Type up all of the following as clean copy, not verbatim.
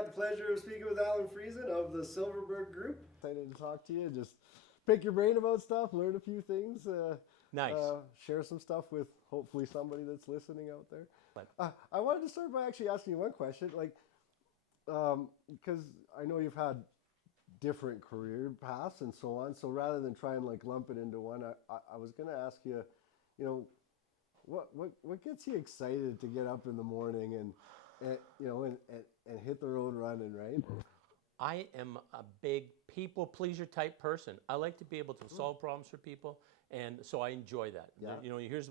got the pleasure of speaking with Alan Friesen of the Silverberg Group. Excited to talk to you. Just pick your brain about stuff, learn a few things. Nice. Share some stuff with hopefully somebody that's listening out there. But- I wanted to start by actually asking you one question, because I know you've had different career paths and so on. So rather than try and lump it into one, I was going to ask you, what gets you excited to get up in the morning and hit the road running, right? I am a big people pleaser type person. I like to be able to solve problems for people, and so I enjoy that. Yeah. Here's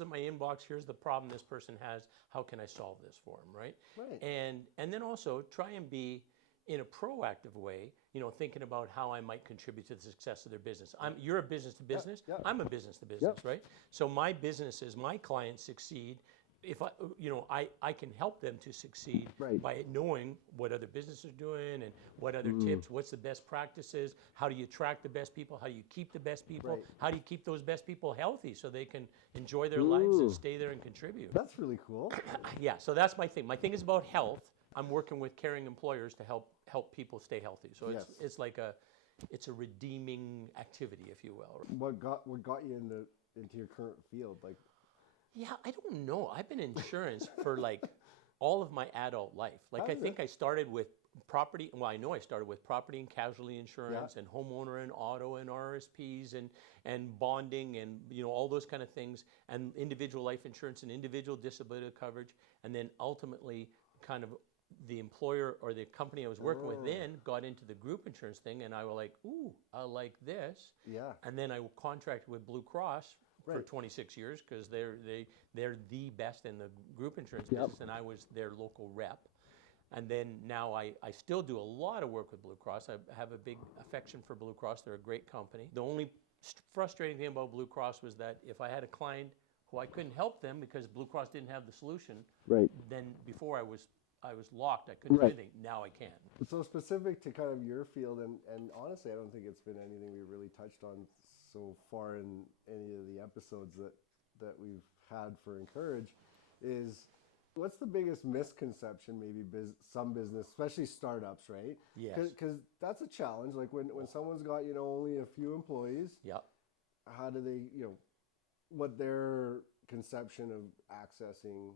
my inbox. Here's the problem this person has. How can I solve this for them, right? Right. And then also try and be in a proactive way, thinking about how I might contribute to the success of their business. You're a business to business. Yeah. I'm a business to business, Yep. right? So my businesses, my clients succeed if I can help them to succeed Right. by knowing what other businesses are doing and what other tips, what's the best practices, how do you attract the best people, how do you keep the best people, Right. how do you keep those best people healthy so they can enjoy their lives and stay there and contribute. That's really cool. Yeah, so that's my thing. My thing is about health. I'm working with caring employers to help people stay healthy. So Yes. it's a redeeming activity, if you will. What got you into your current field? Yeah, I don't know. I've been in insurance for all of my adult life. I think I started with property. Well, I know I started with property and casualty insurance and homeowner and auto and RSPs and bonding and all those kind of things and individual life insurance and individual disability coverage. And then ultimately kind of the employer or the company I was working with then got into the group insurance thing, and I was like, ooh, I like this. Yeah. And then I contracted with Blue Cross for Right. 26 years because they're the best in the group insurance business, and I was their local rep. And then now I still do a lot of work with Blue Cross. I have a big affection for Blue Cross. They're a great company. The only frustrating thing about Blue Cross was that if I had a client who I couldn't help them because Blue Cross didn't have the solution, Right. then before I was locked. I couldn't do anything. Now I can. So specific to kind of your field, and honestly, I don't think it's been anything we really touched on so far in any of the episodes that we've had for Encourage, is what's the biggest misconception maybe some business, especially startups, right? Yes. Because that's a challenge. Like when someone's got, only a few employees, Yeah. how do they, what their conception of accessing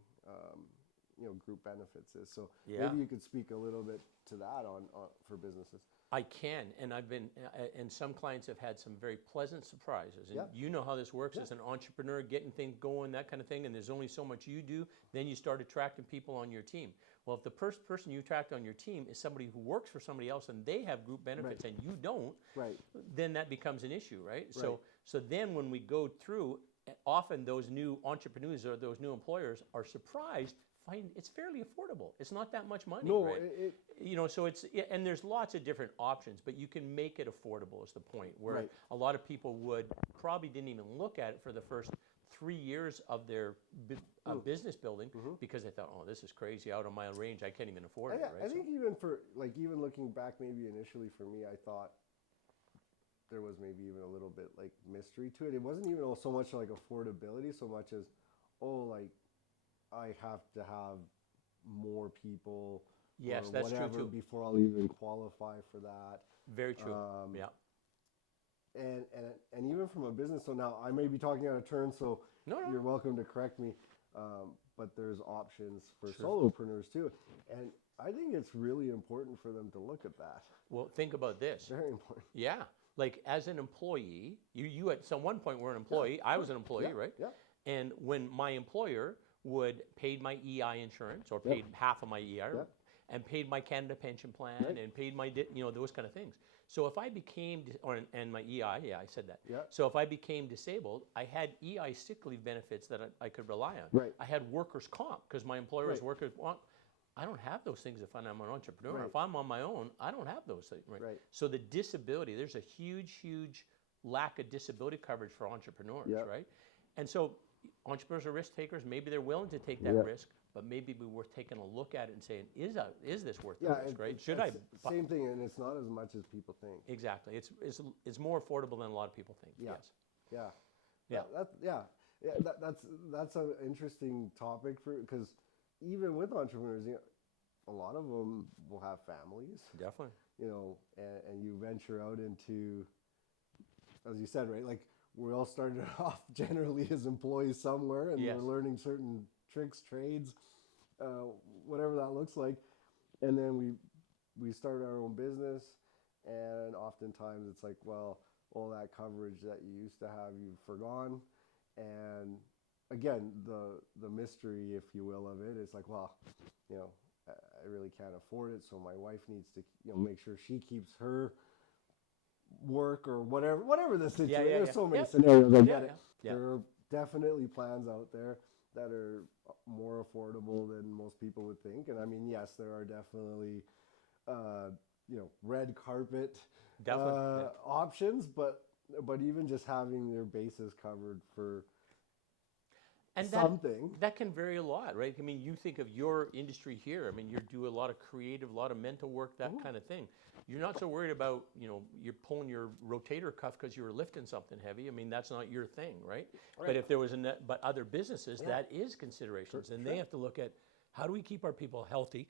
group benefits is. So Yeah. maybe you could speak a little bit to that on for businesses. I can, and I've been, and some clients have had some very pleasant surprises. And Yeah. you know how this works Yeah. as an entrepreneur, getting things going, that kind of thing. And there's only so much you do. Then you start attracting people on your team. Well, if the first person you attract on your team is somebody who works for somebody else and they have group benefits and you don't, Right. then that becomes an issue, right? Right. So then when we go through, often those new entrepreneurs or those new employers are surprised. It's fairly affordable. It's not that much money, No, right? So it's, and there's lots of different options, but you can make it affordable is the point, where Right. a lot of people probably didn't even look at it for the first 3 years of their business building because they thought, oh, this is crazy, out of my range, I can't even afford it, right? I think even for even looking back, maybe initially for me, I thought there was maybe even a little bit mystery to it. It wasn't even so much affordability, so much as I have to have more people Yes, or that's true, whatever too. before I'll even qualify for that. Very true, yeah. And even from a business, so now I may be talking out of turn, so No. you're welcome to correct me. But there's options for solopreneurs too. And I think it's really important for them to look at that. Well, think about this. Very important. Yeah, as an employee, you at some one point were an employee. I was an employee, right? Yeah. And when my employer would paid my EI insurance or paid half of my EI and paid my Canada pension plan and paid my those kind of things. So if I became and my EI, I said that. Yeah. So if I became disabled, I had EI sick leave benefits that I could rely on. Right. I had workers comp because my employer was workers comp. I don't have those things if I'm an entrepreneur. Right. If I'm on my own, I don't have those things. Right. So the disability, there's a huge lack of disability coverage for entrepreneurs, right? And so entrepreneurs are risk takers. Maybe they're willing to take that risk, but maybe it'd be worth taking a look at it and saying, is this worth the risk, right? Should I? Same thing, and it's not as much as people think. Exactly. It's more affordable than a lot of people think. Yes. Yeah. Yeah. That's an interesting topic because even with entrepreneurs, a lot of them will have families, Definitely. you know, and you venture out into, as you said, right? Like we all started off generally as employees somewhere, and Yes. we're learning certain tricks, trades, whatever that looks like, and then we start our own business, and oftentimes it's like, well, all that coverage that you used to have, you've forgone, and again, the mystery, if you will, of it is like, well, you know, I really can't afford it, so my wife needs to, you know, make sure she keeps her work or whatever the situation. yeah, There's yeah. so many Yep. scenarios. I Yeah, get it. yeah. There are definitely plans out there that are more affordable than most people would think, and I mean, yes, there are definitely, you know, red carpet Definitely, yeah. options, but even just having their bases covered for And something. that can vary a lot, right? I mean, you think of your industry here. I mean, you do a lot of creative, a lot of mental work, that kind of thing. You're not so worried about, you know, you're pulling your rotator cuff because you were lifting something heavy. I mean, that's not your thing, right? But if there was but other businesses, that is considerations, and they have to look at how do we keep our people healthy?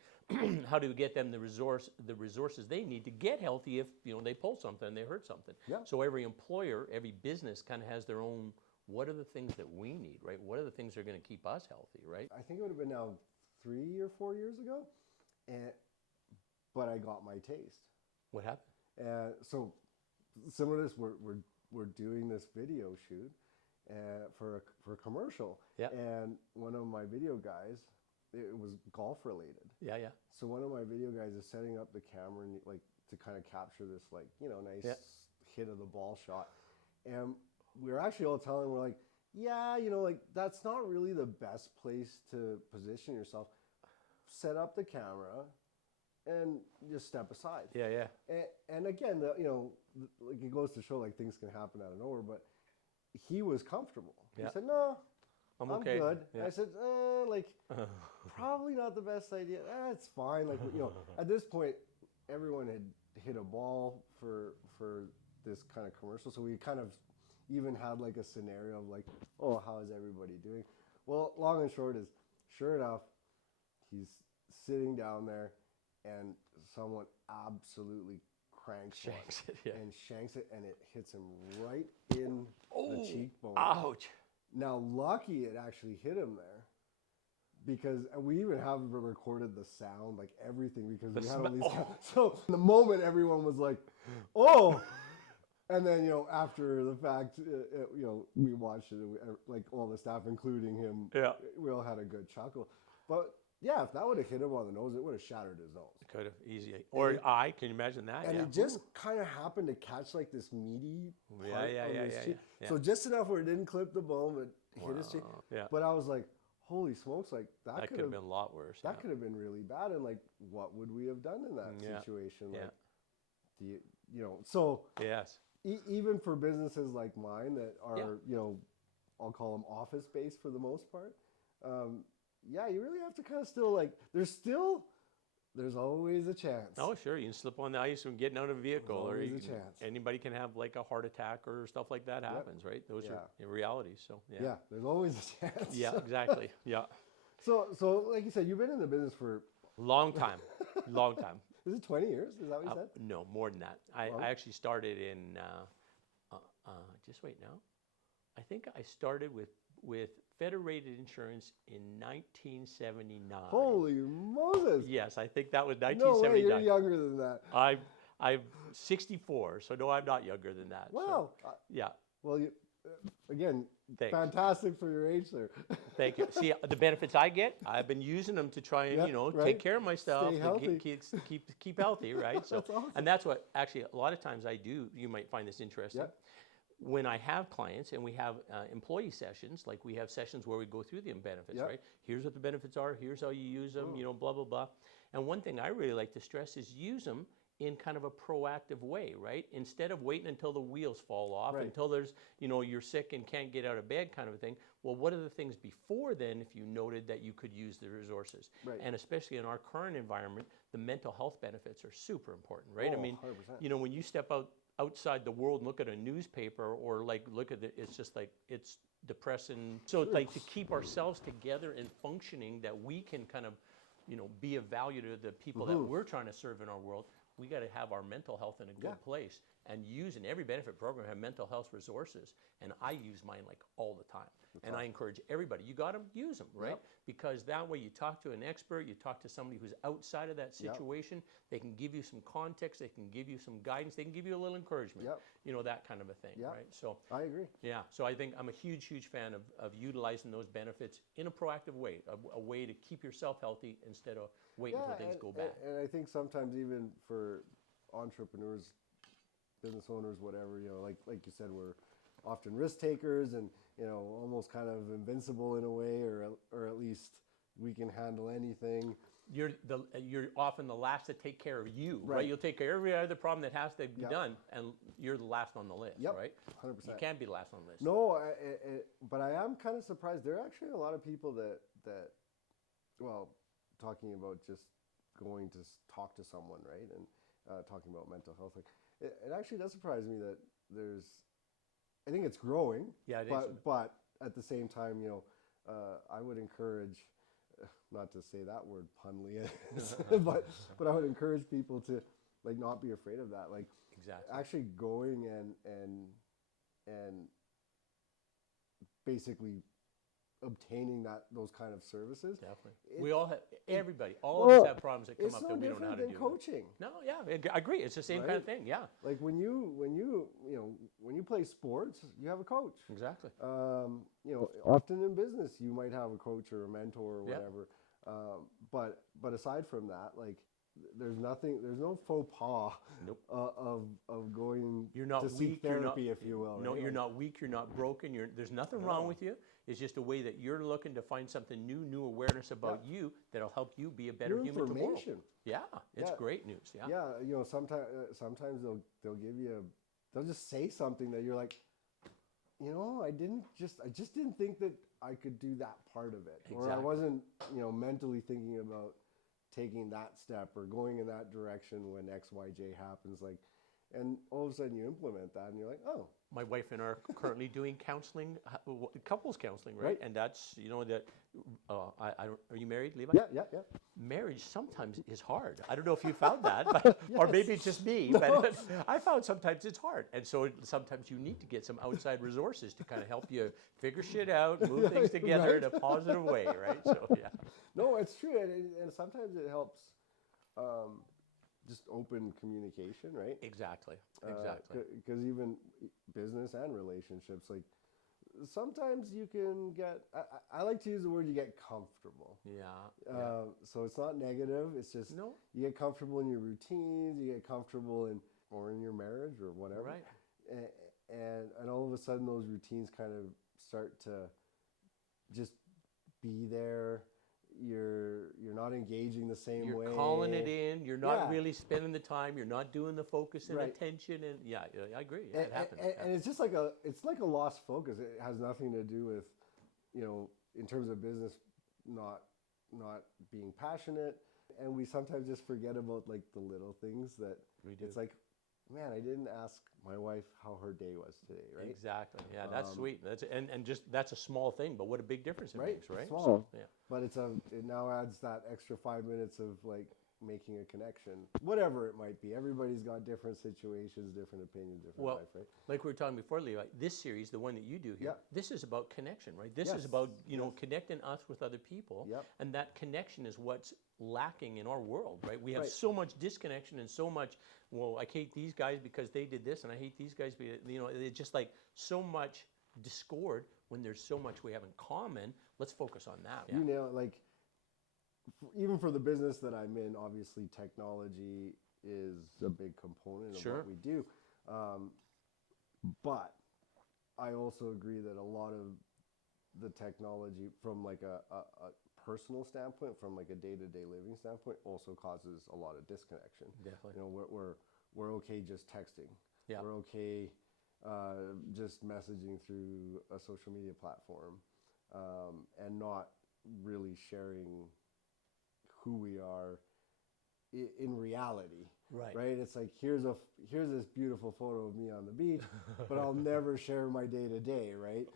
How do we get them the resources they need to get healthy if, you know, they pull something, they hurt something. Yeah. So every employer, every business kind of has their own. What are the things that we need, right? What are the things that are going to keep us healthy, right? I think it would have been now 3 or 4 years ago, but I got my taste. What happened? So similar to this, we're doing this video shoot for a commercial. Yeah. And one of my video guys, it was golf related. Yeah, yeah. So one of my video guys is setting up the camera and like to kind of capture this, like, you know, nice hit of the ball shot. And we were actually all telling him, we're like, yeah, you know, like that's not really the best place to position yourself. Set up the camera and just step aside. Yeah, yeah. And again, you know, like it goes to show like things can happen out of nowhere, but he was comfortable. Yeah. He said, no, I'm I'm okay. good. Yeah. I said, like, probably not the best idea. It's fine. Like, you know, at this point, everyone had hit a ball for this kind of commercial, so we kind of even had like a scenario of like, oh, how is everybody doing? Well, long and short is, sure enough, he's sitting down there, and someone absolutely cranks one and shanks it, and it hits him right in the cheekbone. Ouch. Now, lucky it actually hit him there, because we even have recorded the sound, like everything, because we had all these. So in the moment, everyone was like, "Oh." And then, you know, after the fact, you know, we watched it, like all the staff, including him, we all had a good chuckle. But yeah, if that would have hit him on the nose, it would have shattered his nose. Could have, easy. Or eye, can you imagine that? And it just kind of happened to catch like this meaty part on his cheek. Yeah. So just enough where it didn't clip the bone, but hit his cheek. Yeah. But I was like, holy smokes, like that could have been a lot worse. That could have been really bad. And like, what would we have done in that situation? Like, you know, so yes. Even for businesses like mine that are, you know, I'll call them office based for the most part. Yeah, you really have to kind of still like, there's always a chance. Oh, sure. You can slip on the ice when getting out of a vehicle, or a chance. Anybody can have like a heart attack or stuff like that happens, right? Those are realities. So yeah, there's always a chance. Yeah, exactly. Yeah. So like you said, you've been in the business for long time. Long time. Is it 20 years? Is that what you said? No, more than that. I actually started in, just wait now. I think I started with Federated Insurance in 1979. Holy Moses. Yes, I think that was No 1979. way, you're younger than that. I'm 64, so no, I'm not younger than that. Wow. So, yeah. Well, again, Thanks. Fantastic for your age there. Thank you. See, the benefits I get, I've been using them to try and, take care of myself, Stay healthy. keep healthy, right? So, That's awesome. and that's what actually a lot of times I do. You might find this interesting. Yep. When I have clients and we have employee sessions, like we have sessions where we go through the benefits, right? Here's what the benefits are. Here's how you use them. Blah blah blah. And one thing I really like to stress is use them in kind of a proactive way, right? Instead of waiting until the wheels fall off, until there's, you're sick and can't get out of bed kind of a thing. Well, what are the things before then if you noted that you could use the resources? Right. And especially in our current environment, the mental health benefits are super important, right? Oh, I mean, 100%. When you step outside the world and look at a newspaper or like look at it, it's just like, it's depressing. So like to keep ourselves together and functioning, that we can kind of be of value to the people that we're trying to serve in our world, we got to have our mental health in a good place, and use in every benefit program have mental health resources, and I use mine like all the time. And I encourage everybody, you got them, use them, right? Because that way you talk to an expert, you talk to somebody who's outside of that situation, they can give you some context, they can give you some guidance, they can give you a little encouragement, that kind of a thing, right? So I agree. Yeah, so I think I'm a huge, huge fan of utilizing those benefits in a proactive way, a way to keep yourself healthy instead of waiting until things go bad. And I think sometimes even for entrepreneurs, business owners, whatever, like you said, we're often risk takers and, almost kind of invincible in a way, or at least we can handle anything. You're often the last to take care of you, right? You'll take care of every other problem that has to be done, and you're the last on the list, right? 100%. You can't be the last on the list. No, but I am kind of surprised. There are actually a lot of people that, well, talking about just going to talk to someone, right? And talking about mental health. It actually does surprise me that I think it's growing. Yeah, I think so. But at the same time, I would encourage, not to say that word punly, but I would encourage people to not be afraid of that. Exactly. Actually going and basically obtaining those kind of services. Definitely. We all have, everybody, all of us have problems that come up that we don't know how to do. It's no different than coaching. No, yeah, I agree. It's the same kind of thing, yeah. Like when you play sports, you have a coach. Exactly. Often in business, you might have a coach or a mentor or whatever. But aside from that, there's no faux pas of going to seek therapy, if you will. No, right? you're not weak, you're not broken, there's nothing wrong with you. It's just a way that you're looking to find something new awareness about you that'll help you be a better human tomorrow. Yeah, it's great news. Yeah. Yeah, sometimes they'll give you they'll just say something that you're like, I just didn't think that I could do that part of it. Exactly. Or I wasn't, mentally thinking about taking that step or going in that direction when X, Y, J happens. And all of a sudden you implement that and you're like, oh. My wife and I are currently doing counseling, couples counseling, right? And that's, are you married, Levi? Yeah. Marriage sometimes is hard. I don't know if you found that, but, or maybe it's just me, but I found sometimes it's hard. And so sometimes you need to get some outside resources to kind of help you figure shit out, move things together in a positive way, right? So, yeah. No, it's true. And sometimes it helps just open communication, right? Exactly. Because even business and relationships, sometimes you can get, I like to use the word, you get comfortable. Yeah. So it's not negative. It's just you get comfortable in your routines, you get comfortable in your marriage or whatever. Right. And all of a sudden those routines kind of start to just be there. You're not engaging the same way. You're calling it in. You're not really spending the time. You're not doing the focus and attention. And I agree. Yeah, it happens. And it's just like a lost focus. It has nothing to do with, in terms of business, not being passionate. And we sometimes just forget about the little things that we do. It's like, man, I didn't ask my wife how her day was today, right? Exactly. Yeah, that's sweet. That's a small thing, but what a big difference it makes, right? Small. So, yeah. But it now adds that extra 5 minutes of making a connection, whatever it might be. Everybody's got different situations, different opinions, different life, right? Like we were talking before, Levi, this series, the one that you do here, this is about connection, right? This is about, connecting us with other people. And that connection is what's lacking in our world, right? We have so much disconnection and so much, well, I hate these guys because they did this, and I hate these guys because, it's just so much discord when there's so much we have in common. Let's focus on that. You know, even for the business that I'm in, obviously technology is a big component of what we do. But I also agree that a lot of the technology from a personal standpoint, from a day-to-day living standpoint, also causes a lot of disconnection. Definitely. We're okay just texting. Yeah. We're okay just messaging through a social media platform and not really sharing who we are in reality. Right? It's like, here's this beautiful photo of me on the beach, but I'll never share my day-to-day, right?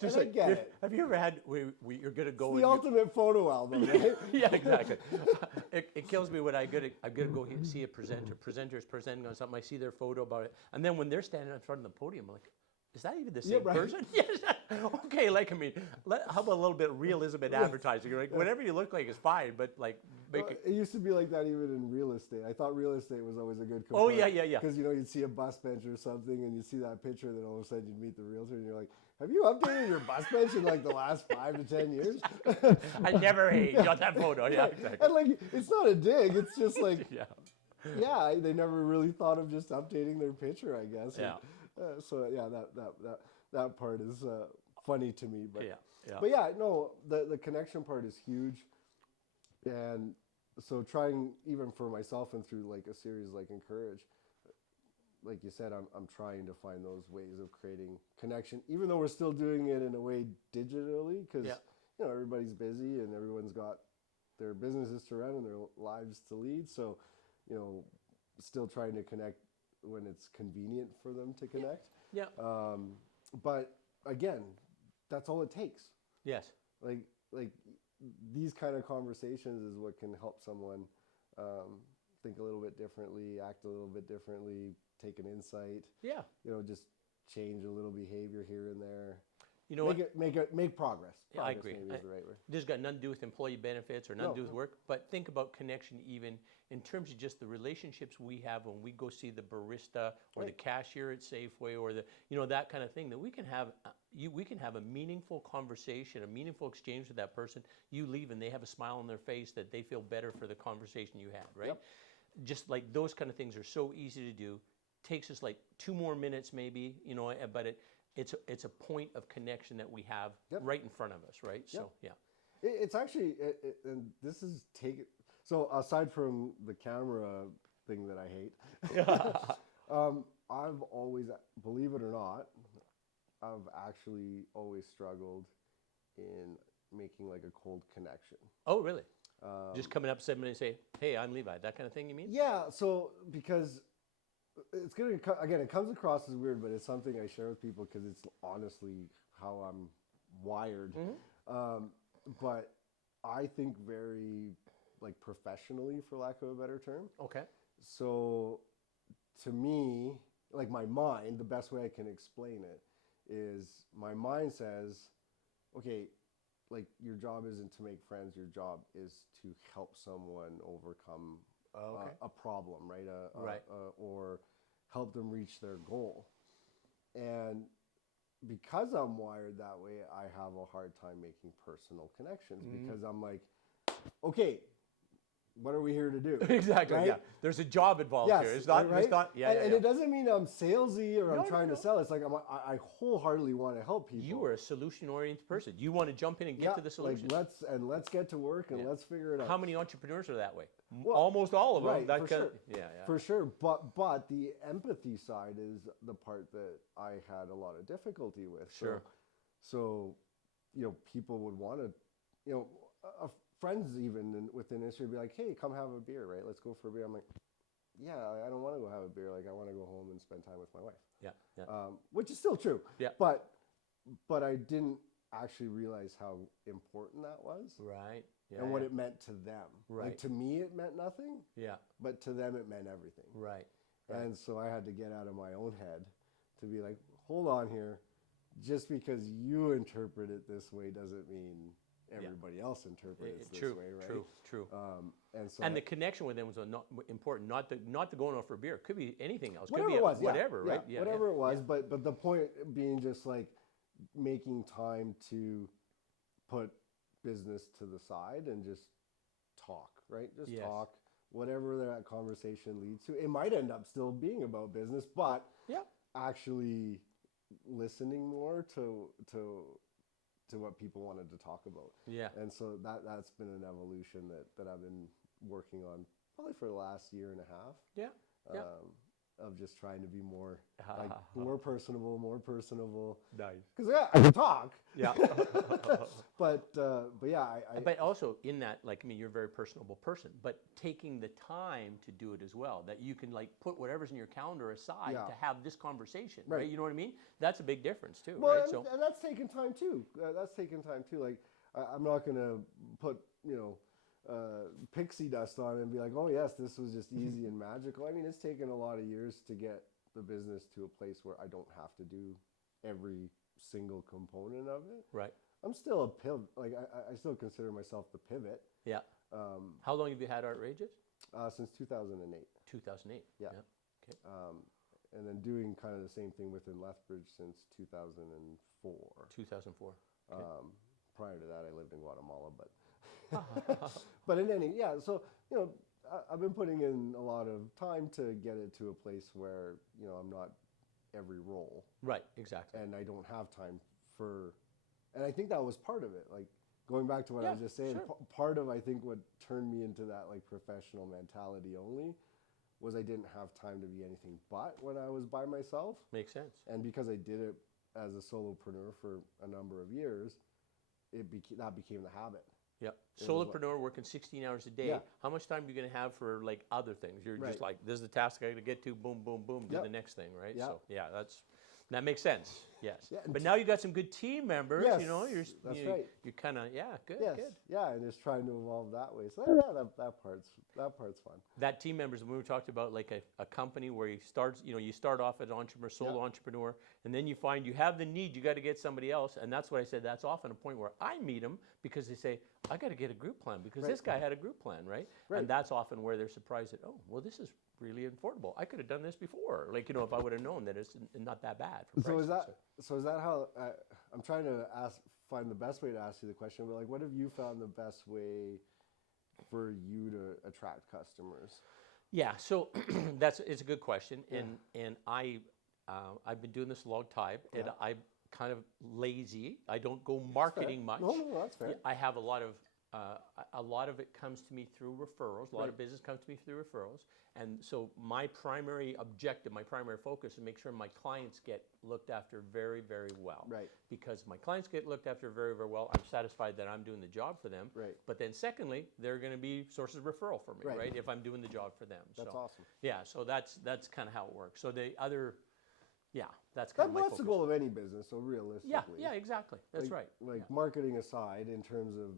Just I like, get it. have you ever had you're gonna go The and ultimate photo album, right? yeah, exactly. It kills me when I'm gonna go see a presenter's presenting on something. I see their photo about it, and then when they're standing in front of the podium, I'm like, is that even the same right. person? Yes. Okay, like, I mean, how about a little bit of realism in advertising? You're like, whatever you look like is fine, but like, make it. It used to be like that even in real estate. I thought real estate was always a good Oh, component. yeah. Because, you'd see a bus bench or something, and you'd see that picture, and then all of a sudden you'd meet the realtor, and you're like, have you updated your bus bench in like the last 5 to 10 years? I never got that photo. Yeah, exactly. And like, it's not a dig. It's just like, Yeah. they never really thought of just updating their picture, I guess. Yeah. And, so yeah, that part is funny to me. But Yeah. but yeah, no, the connection part is huge, and so trying, even for myself and through like a series like Encourage, like you said, I'm trying to find those ways of creating connection, even though we're still doing it in a way digitally, because everybody's busy and everyone's got their businesses to run and their lives to lead. So, still trying to connect when it's convenient for them to connect. Yeah. But again, that's all it takes. Yes. Like these kind of conversations is what can help someone think a little bit differently, act a little bit differently, take an insight. Yeah. Just change a little behavior here and there. Make progress. Yeah, I agree. Maybe is the right word. This has got nothing to do with employee benefits or nothing to do with work, but think about connection even in terms of just the relationships we have when we go see the barista or the cashier at Safeway or the that kind of thing, that we can have a meaningful conversation, a meaningful exchange with that person. You leave and they have a smile on their face that they feel better for the conversation you had, right? Yep. Just like those kind of things are so easy to do. Takes us like 2 more minutes maybe, but it's a point of connection that we have right in front of us, right? Yep. So yeah, it's actually, and this is so aside from the camera thing that I hate, I've always, believe it or not, I've actually always struggled in making like a cold connection. Oh, really? Just coming up 7 minutes and say, "Hey, I'm Levi," that kind of thing. You mean? Yeah. So because it's gonna, again, it comes across as weird, but it's something I share with people because it's honestly how I'm wired. Mm-hmm. But I think very like professionally, for lack of a better term. Okay. So to me, like my mind, the best way I can explain it is my mind says, okay, like your job isn't to make friends. Your job is to help someone overcome a problem, right? Or help them reach their goal. And because I'm wired that way, I have a hard time making personal connections because I'm like, okay, what are we here to do? Exactly. Right? Yeah. There's a job involved here. It's not. Right? It's not. Yeah. And it doesn't mean I'm salesy or I'm trying to sell. It's like I wholeheartedly want to help people. You are a solution-oriented person. You want to jump in and get to the solution. Like let's get to work and let's figure it out. How many entrepreneurs are that way? Well, almost all of them. Right, for sure. Yeah. For sure. But the empathy side is the part that I had a lot of difficulty with. Sure. So people would want to, friends even within the industry would be like, hey, come have a beer, right? Let's go for a beer. I'm like, yeah, I don't want to go have a beer. Like, I want to go home and spend time with my wife. Yeah. Which is still true. Yeah. But I didn't actually realize how important that was. Right. Yeah, and what it meant to them. Right. Like, to me, it meant nothing. Yeah. But to them, it meant everything. Right. And so I had to get out of my own head to be like, hold on here. Just because you interpret it this way doesn't mean everybody else interprets it this way, right? True. And the connection with them was important. Not to going out for a beer. Could be anything else. Whatever Could be it was, whatever, right? Yeah, whatever it was. Yeah. But the point being just like making time to put business to the side and just talk, right? Just talk. Whatever that conversation leads to. It might end up still being about business, but actually listening more to what people wanted to talk about. Yeah. And so that's been an evolution that I've been working on probably for the last year and a half. Yeah. of just trying to be more like more personable. Nice. Because I can talk. Yeah. But yeah, But also in that, like, I mean, you're a very personable person, but taking the time to do it as well, that you can like put whatever's in your calendar aside Yeah. to have this conversation, Right. right? You know what I mean? That's a big difference too, well, right? and that's taking time too. Like I'm not gonna put pixie dust on it and be like, oh yes, this was just easy and magical. I mean, it's taken a lot of years to get the business to a place where I don't have to do every single component of it. Right. I'm still a pivot. Like I still consider myself the pivot. Yeah. How long have you had Outrageous? Since 2008. 2008. Yeah. Okay. And then doing kind of the same thing within Lethbridge since 2004. 2004. Okay. Prior to that, I lived in Guatemala, but but so I've been putting in a lot of time to get it to a place where I'm not every role. Right. Exactly. And I don't have time for, and I think that was part of it. Like going back to what I was just saying, sure. Part of I think what turned me into that like professional mentality only was I didn't have time to be anything but when I was by myself. Makes sense. And because I did it as a solopreneur for a number of years, that became the habit. Yeah. Solopreneur working 16 hours a day. Yeah. How much time are you going to have for like other things? You're Right. just like, this is the task I got to get to, boom, boom, boom, do Yep. the next thing, right? Yeah. So yeah, that makes sense. Yes. Yeah, and But now you got some good team members, Yes, you're right. You're kind of, good, Yes, good. yeah, and just trying to evolve that way. So that part's fun. That team members, when we talked about like a company where you start off as an entrepreneur, solo entrepreneur, and then you find you have the need, you got to get somebody else. And that's what I said, that's often a point where I meet them because they say, I got to get a group plan because Right. this guy had a group plan, right? Right. And that's often where they're surprised that, oh, well, this is really affordable. I could have done this before. Like, if I would have known that it's not that bad. For So is pricing, that how I'm trying to find the best way to ask you the question? But like, what have you found the best way for you to attract customers? Yeah, so it's a good question, and I've been doing this a long time, and I'm kind of lazy. I don't go marketing much. No, that's fair. I have a lot of it comes to me through referrals. A lot of business comes to me through referrals, and so my primary objective, my primary focus, is to make sure my clients get looked after very, very well. Right. Because my clients get looked after very, very well, I'm satisfied that I'm doing the job for them. Right. But then, secondly, they're going to be sources of referral for me, Right. right? If I'm doing the job for them. That's awesome. Yeah. So that's kind of how it works. So the other. Yeah, that's kind of my That's focus. the goal of any business. So realistically. Yeah, exactly. That's right. Like marketing aside, in terms of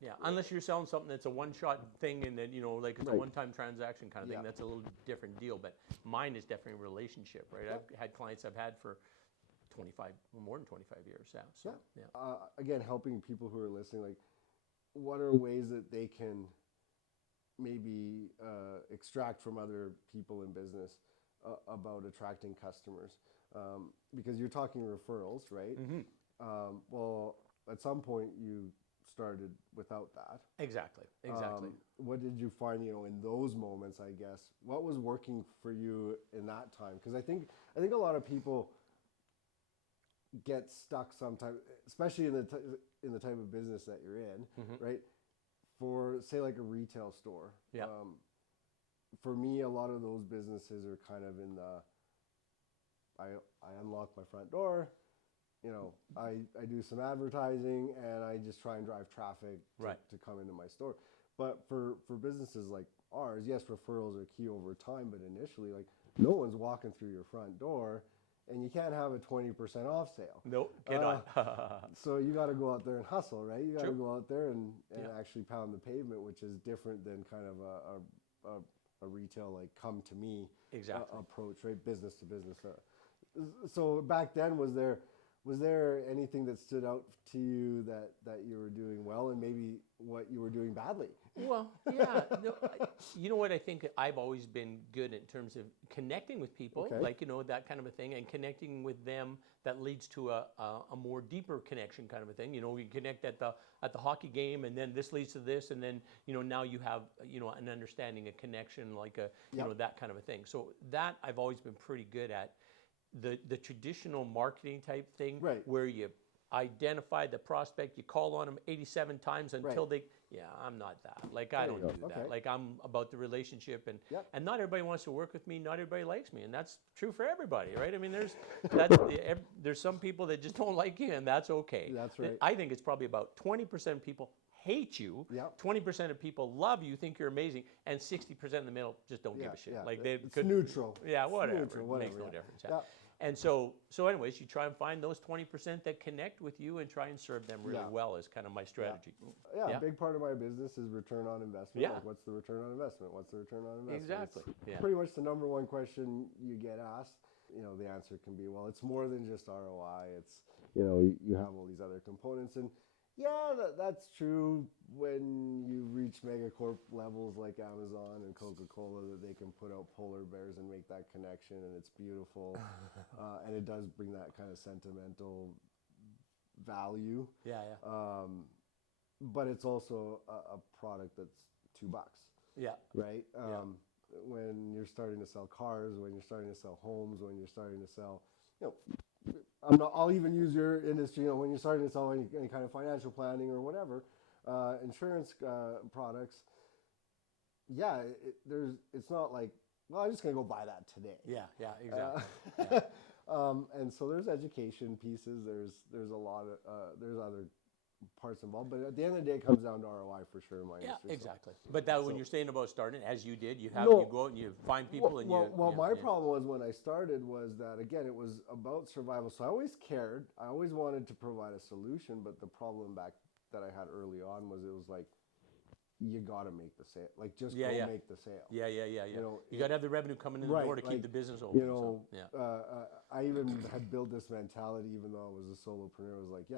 Yeah, unless you're selling something that's a one-shot thing and then, like it's a Right. one-time transaction kind of thing, Yeah. that's a little different deal. But mine is definitely a relationship, right? Yeah. I've had clients I've had for more than 25 years now. So, again, helping people who are listening, like, what are ways that they can maybe extract from other people in business about attracting customers? Because you're talking referrals, right? Mm-hmm. Well, at some point you started without that. Exactly. What did you find, in those moments, I guess? What was working for you in that time? Because I think a lot of people get stuck sometimes, especially in the type of business that you're in, right? For, say, like a retail store. Yeah. For me, a lot of those businesses are kind of in I unlock my front door, I do some advertising, and I just try and drive traffic to come into my store. But for businesses like ours, yes, referrals are key over time, but initially, like, no one's walking through your front door, and you can't have a 20% off sale. Nope, cannot. So you got to go out there and hustle, right? You got to True. go out there and actually pound the pavement, which is different than kind of a retail, like, come to me approach, right? Business to business. So back then, was there anything that stood out to you that you were doing well, and maybe what you were doing badly? Well, yeah. No, you know what? I think I've always been good in terms of connecting with people, like, that kind of a thing, and connecting with them that leads to a more deeper connection kind of a thing. We connect at the hockey game, and then this leads to this, and then, now you have, an understanding, a connection, like that kind of a thing. So that I've always been pretty good at. The traditional marketing type thing, Right. where identify the prospect. You call on them 87 times until they. Yeah, I'm not that. Like I don't do that. Like I'm about the relationship, and not everybody wants to work with me. Not everybody likes me, and that's true for everybody, right? I mean, there's some people that just don't like you, and that's okay. That's right. I think it's probably about 20% of people hate you. 20% of people love you, think you're amazing, and 60% in the middle just don't give a shit. Like it's neutral. Yeah, whatever. Neutral, It makes no difference. Yeah. And so anyways, you try and find those 20% that connect with you and try and serve them really well is kind of my strategy. Yeah, a big part of my business is return on investment. Yeah. Like, what's the return on investment? What's the return on investment? Exactly. It's pretty much the number one question you get asked. The answer can be, well, it's more than just ROI. It's, you have all these other components. And yeah, that's true when you reach megacorp levels like Amazon and Coca-Cola, that they can put out polar bears and make that connection, and it's beautiful. And it does bring that kind of sentimental value. Yeah. But it's also a product that's $2. Yeah. Right? When you're starting to sell cars, when you're starting to sell homes, when you're starting to sell, I'll even use your industry, when you're starting to sell any kind of financial planning or whatever, insurance products, it's not like, well, I'm just going to go buy that today. Yeah, exactly. And so there's education pieces, there's a lot of, there's other parts involved, but at the end of the day, it comes down to ROI for sure in my industry. Yeah, exactly. But when you're saying about starting, as you did, you go out and you find people my problem was when I started was that, again, it was about survival. So I always cared. I always wanted to provide a solution, but the problem back that I had early on was, it was like, you got to make the sale. Like, just go make the sale. Yeah. You got to have the revenue coming in the door to keep the business open. I even had built this mentality, even though I was a solopreneur. I was like,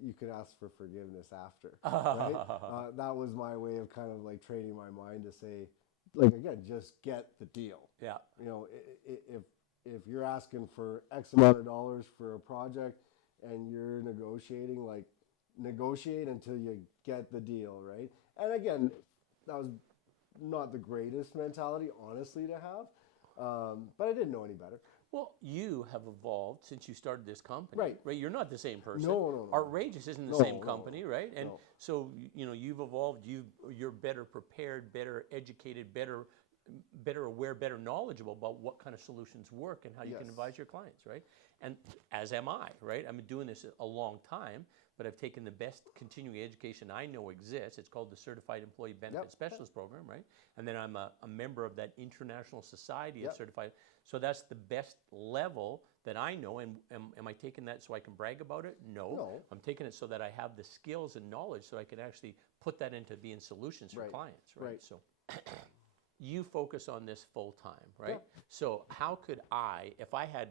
you could ask for forgiveness after, right? That was my way of kind of like training my mind to say, like, again, just get the deal. Yeah. If you're asking for X amount of dollars for a project and you're negotiating, like, negotiate until you get the deal, right? And again, that was not the greatest mentality, honestly, to have, but I didn't know any better. Well, you have evolved since you started this company, right? You're not the same person. No. Outrageous isn't the same company, right? And so you've evolved. You're better prepared, better educated, better aware, better knowledgeable about what kind of solutions work and how you can advise your clients, right? And as am I, right? I've been doing this a long time, but I've taken the best continuing education I know exists. It's called the Certified Employee Benefit Specialist Program, right? And then I'm a member of that International Society of Certified. So that's the best level that I know. And am I taking that so I can brag about it? No. I'm taking it so that I have the skills and knowledge so I can actually put that into being solutions for clients, right? So you focus on this full time, right? So how could I, if I had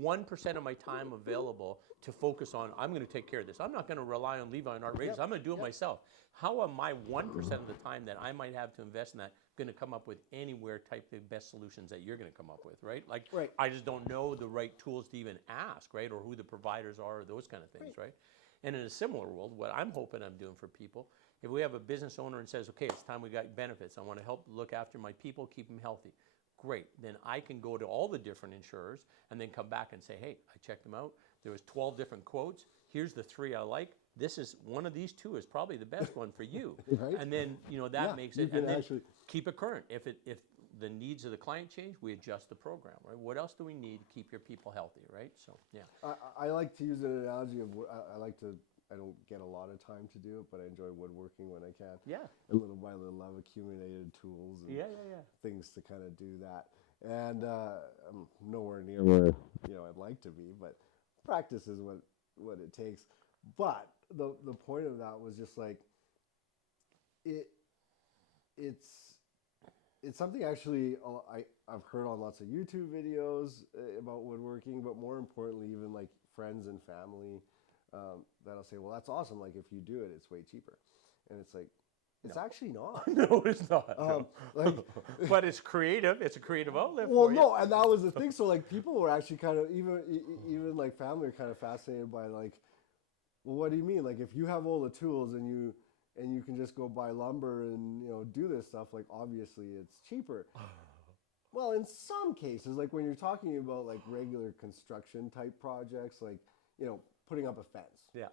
1% of my time available to focus on, I'm going to take care of this. I'm not going to rely on Levi and Outrageous. I'm going to do it myself. How am I 1% of the time that I might have to invest in that going to come up with anywhere type the best solutions that you're going to come up with, right? Like, I just don't know the right tools to even ask, right? Or who the providers are, or those kind of things, right? And in a similar world, what I'm hoping I'm doing for people, if we have a business owner and says, okay, it's time we got benefits. I want to help look after my people, keep them healthy. Great. Then I can go to all the different insurers and then come back and say, hey, I checked them out. There was 12 different quotes. Here's the 3 I like. This is one of these 2 is probably the best one for you. And then, that makes it, and then keep it current. If the needs of the client change, we adjust the program, right? What else do we need to keep your people healthy, right? So, I like to use an analogy of, I don't get a lot of time to do it, but I enjoy woodworking when I can. Yeah. And little by little, I've accumulated tools and things to kind of do that. And I'm nowhere near where I'd like to be, but practice is what it takes. But the point of that was just like it's something actually I've heard on lots of YouTube videos about woodworking, but more importantly, even like friends and family. That'll say, well, that's awesome. Like, if you do it, it's way cheaper. And it's like, it's actually not. No, it's not. But it's creative. It's a creative outlet for you. Well, no, and that was the thing. So, like, people were actually kind of, even like family were kind of fascinated by, like, well, what do you mean? Like, if you have all the tools and you can just go buy lumber and, do this stuff, like, obviously it's cheaper. Well, in some cases, like when you're talking about like regular construction type projects, like, putting up a fence. Yeah.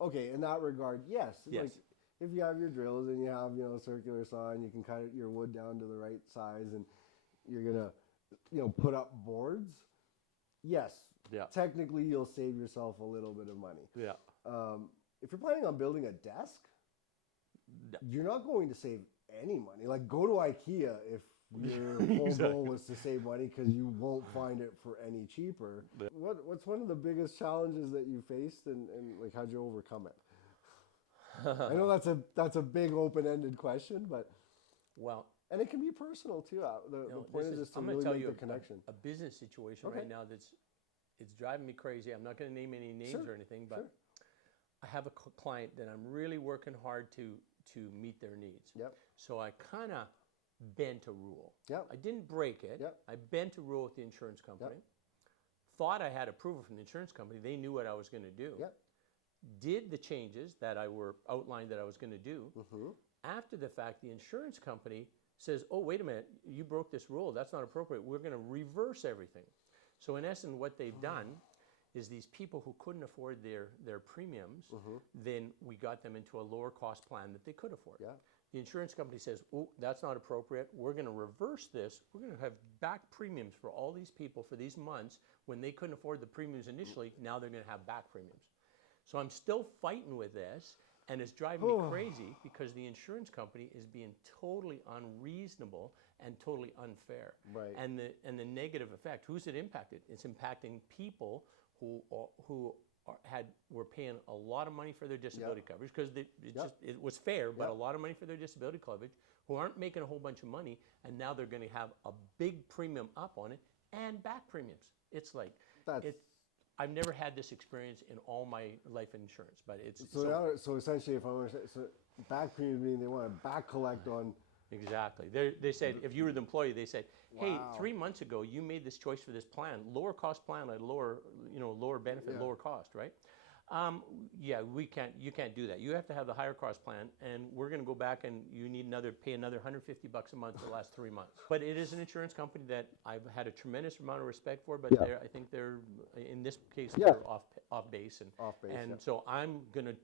Okay, in that regard, yes. Yes. Like if you have your drills and you have, you know, a circular saw and you can cut your wood down to the right size and you're gonna, you know, put up boards, yes. Yeah. Technically, you'll save yourself a little bit of money. Yeah. If you're planning on building a desk, No. you're not going to save any money. Like go to IKEA if your whole goal was to save money, because you won't find it for any cheaper. Yeah. What's one of the biggest challenges that you faced, and like how'd you overcome it? I know that's a big open-ended question, but Well, and it can be personal too. The point is just to I'm really tell make you the connection. a business situation Okay. right now it's driving me crazy. I'm not going to name any names Sure, or anything, but sure. I have a client that I'm really working hard to meet their needs. Yep. So I kind of bent a rule. Yep. I didn't break it. Yep. I bent a rule with the insurance company. Thought I had approval from the insurance company. They knew what I was going to do. Yep. Did the changes that I were outlined that I was going to do. Mm-hmm. After the fact, the insurance company says, "Oh, wait a minute, you broke this rule. That's not appropriate. We're going to reverse everything." So in essence, what they've done is these people who couldn't afford their premiums, then we got them into a lower cost plan that they could afford. Yeah. The insurance company says, "Oh, that's not appropriate. We're going to reverse this. We're going to have back premiums for all these people for these months when they couldn't afford the premiums initially. Now they're going to have back premiums." So I'm still fighting with this, and it's driving me crazy because the insurance company is being totally unreasonable and totally unfair. Right. And the negative effect, who's it impacted? It's impacting people who were paying a lot of money for their disability coverage because it was fair, but a lot of money for their disability coverage, who aren't making a whole bunch of money, and now they're going to have a big premium up on it and back premiums. It's like I've never had this experience in all my life insurance, but it's so essentially, if I understand, so back premium meaning they want to back collect on. Exactly. They said, if you were the employee, they said, "Hey, 3 months ago, you made this choice for this plan, lower cost plan at lower benefit, lower cost, right? Yeah, you can't do that. You have to have the higher cost plan, and we're going to go back and you need pay another $150 a month for the last 3 months." But it is an insurance company that I've had a tremendous amount of respect for, but I think they're, in this case, they're off base. And so I'm going to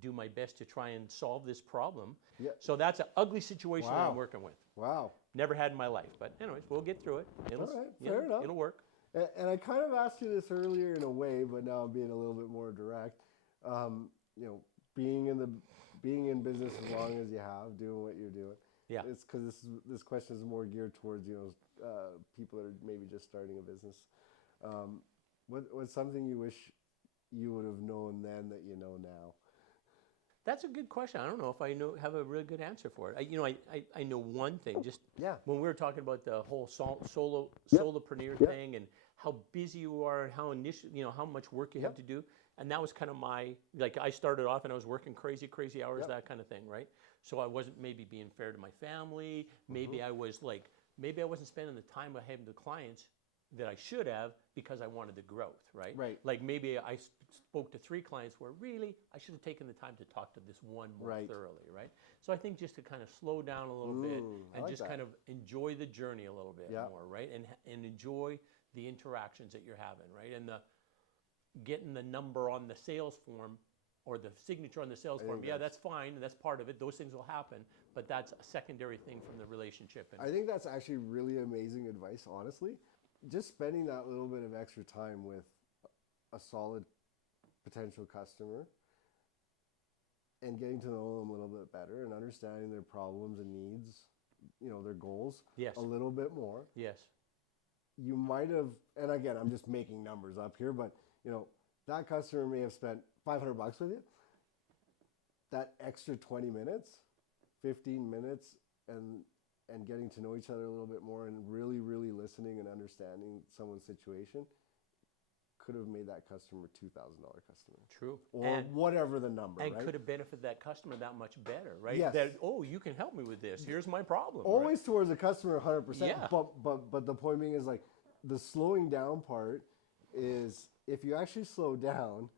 do my best to try and solve this problem. Yeah. So that's an ugly situation that I'm working with. Wow. Never had in my life, but anyways, we'll get through it. All right, fair enough. It'll work. And I kind of asked you this earlier in a way, but now I'm being a little bit more direct. You know, being in business as long as you have, doing what you're doing. Yeah. It's because this question is more geared towards people that are maybe just starting a business. What's something you wish you would have known then that you know now? That's a good question. I don't know if I have a really good answer for it. I know one thing. Just when we were talking about the whole solopreneur thing and how busy you are and how much work you have to do, and that was kind of I started off and I was working crazy hours, that kind of thing, right? So I wasn't maybe being fair to my family. Maybe I wasn't spending the time I had with the clients that I should have because I wanted the growth, right? Right. Like maybe I spoke to 3 clients where really I should have taken the time to talk to this one more thoroughly, right? So I think just to kind of slow down a little bit and just kind of enjoy the journey a little bit more, right? And enjoy the interactions that you're having, right? And getting the number on the sales form or the signature on the sales form, that's fine. That's part of it. Those things will happen, but that's a secondary thing from the relationship. I think that's actually really amazing advice, honestly. Just spending that little bit of extra time with a solid potential customer and getting to know them a little bit better and understanding their problems and needs, their goals a little bit more. Yes. You might have, and again, I'm just making numbers up here, but that customer may have spent $500 with you. That extra 20 minutes, 15 minutes, and getting to know each other a little bit more and really, really listening and understanding someone's situation could have made that customer $2,000 customer. True. Or whatever the number, and right? could have benefited that customer that much better, right? Yes. That, you can help me with this. Here's my problem. Always towards the customer 100%. Yeah. But the point being is like the slowing down part is if you actually slow down,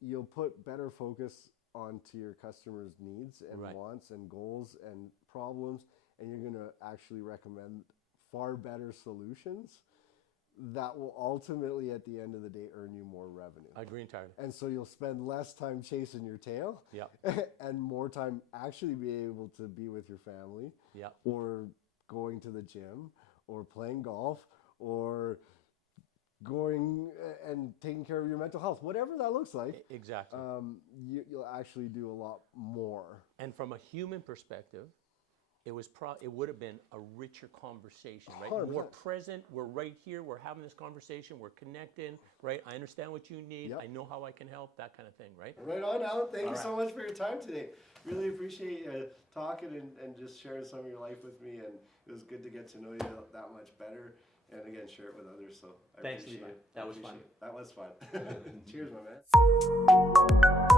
you'll put better focus onto your customer's needs and wants and goals and problems, and you're going to actually recommend far better solutions that will ultimately, at the end of the day, earn you more revenue. I agree entirely. And so you'll spend less time chasing your tail Yeah. and more time actually be able to be with your family Yeah. or going to the gym or playing golf or going and taking care of your mental health, whatever that looks like. Exactly. You'll actually do a lot more. And from a human perspective, it would have been a richer conversation, right? 100%. More present. We're right here. We're having this conversation. We're connecting, right? I understand what you need. Yep. I know how I can help. That kind of thing, right? Right on, Alan. Thank you All so much for your time today. Really appreciate talking and just sharing some of your life with me. And it was good to get to know you that much better. And again, share it with others. So I Thanks, appreciate Levi. it. That was Appreciate fun. it. That was fun. Cheers, my man.